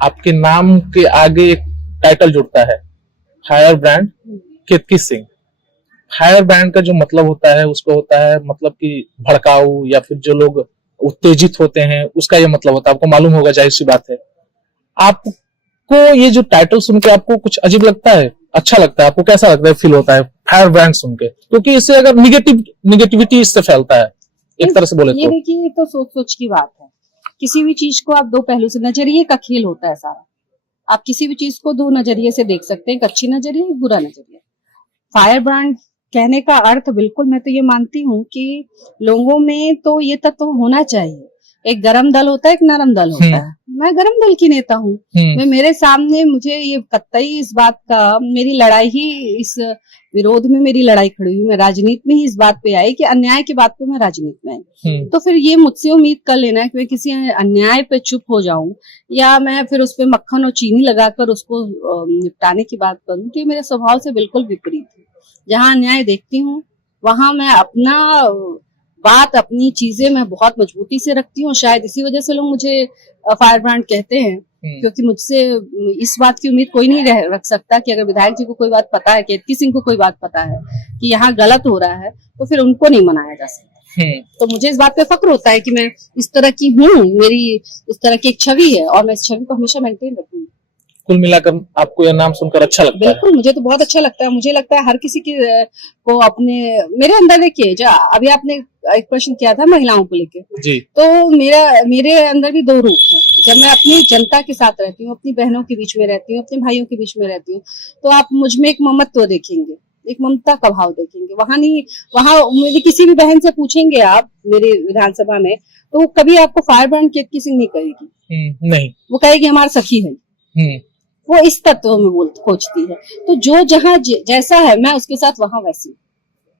आपके नाम के आगे एक टाइटल जुड़ता है, फायर ब्रांड केतकी सिंह। फायर ब्रांड का जो मतलब होता है उसको होता है मतलब कि भड़काऊ या फिर जो लोग उत्तेजित होते हैं उसका ये मतलब होता है, आपको मालूम होगा, जाहिर सी बात है। आपको ये जो टाइटल सुन के आपको कुछ अजीब लगता है, अच्छा लगता है, आपको कैसा लगता है, फील होता है फायर ब्रांड सुन के? क्योंकि इससे अगर निगेटिविटी इससे फैलता है एक तरह से बोले ये तो। देखिए, ये तो सोच सोच की बात है। किसी भी चीज को आप दो पहलू से, नजरिए का खेल होता है सारा। आप किसी भी चीज को दो नजरिए से देख सकते हैं, एक अच्छी नजरिए, एक बुरा नजरिए। फायर ब्रांड कहने का अर्थ बिल्कुल, मैं तो ये मानती हूँ कि लोगों में तो ये तत्व होना चाहिए। एक गरम दल होता है, एक नरम दल होता है। मैं गरम दल की नेता हूँ। मैं मेरे सामने, मुझे ये कतई इस बात का, मेरी लड़ाई ही इस विरोध में मेरी लड़ाई खड़ी हुई। मैं राजनीति में ही इस बात पे आई कि अन्याय की बात पे मैं राजनीति में आई। तो फिर ये मुझसे उम्मीद कर लेना कि मैं किसी अन्याय पे चुप हो जाऊं या मैं फिर उस पे मक्खन और चीनी लगाकर उसको निपटाने की बात करूं, तो ये मेरे स्वभाव से बिल्कुल विपरीत है। जहां अन्याय देखती हूँ वहां मैं अपना बात, अपनी चीजें मैं बहुत मजबूती से रखती हूँ। शायद इसी वजह से लोग मुझे फायर ब्रांड कहते हैं, क्योंकि मुझसे इस बात की उम्मीद कोई नहीं रख सकता कि अगर विधायक जी को कोई बात पता है, केतकी सिंह को कोई बात पता है कि यहाँ गलत हो रहा है, तो फिर उनको नहीं मनाया जा सकता। तो मुझे इस बात पे फक्र होता है कि मैं इस तरह की हूँ, मेरी इस तरह की एक छवि है और मैं इस छवि को हमेशा मेंटेन रखूंगी। कुल मिलाकर आपको यह नाम सुनकर अच्छा लगता है? बिल्कुल, मुझे तो बहुत अच्छा लगता है। मुझे लगता है हर किसी की को अपने, मेरे अंदर देखिए, जो अभी आपने एक प्रश्न किया था महिलाओं को लेके जी, तो मेरे अंदर भी दो रूप है। जब मैं अपनी जनता के साथ रहती हूँ, अपनी बहनों के बीच में रहती हूँ, अपने भाइयों के बीच में रहती हूँ, तो आप मुझ में एक ममत्व देखेंगे, एक ममता का भाव देखेंगे। वहां नहीं, वहां मेरी किसी भी बहन से पूछेंगे आप मेरे विधानसभा में, तो कभी आपको फायर ब्रांड केतकी सिंह नहीं कहेगी। नहीं, वो कहेगी हमारा सखी है। वो इस तत्व में खोजती है। तो जो जहाँ जैसा है, मैं उसके साथ वहां वैसी।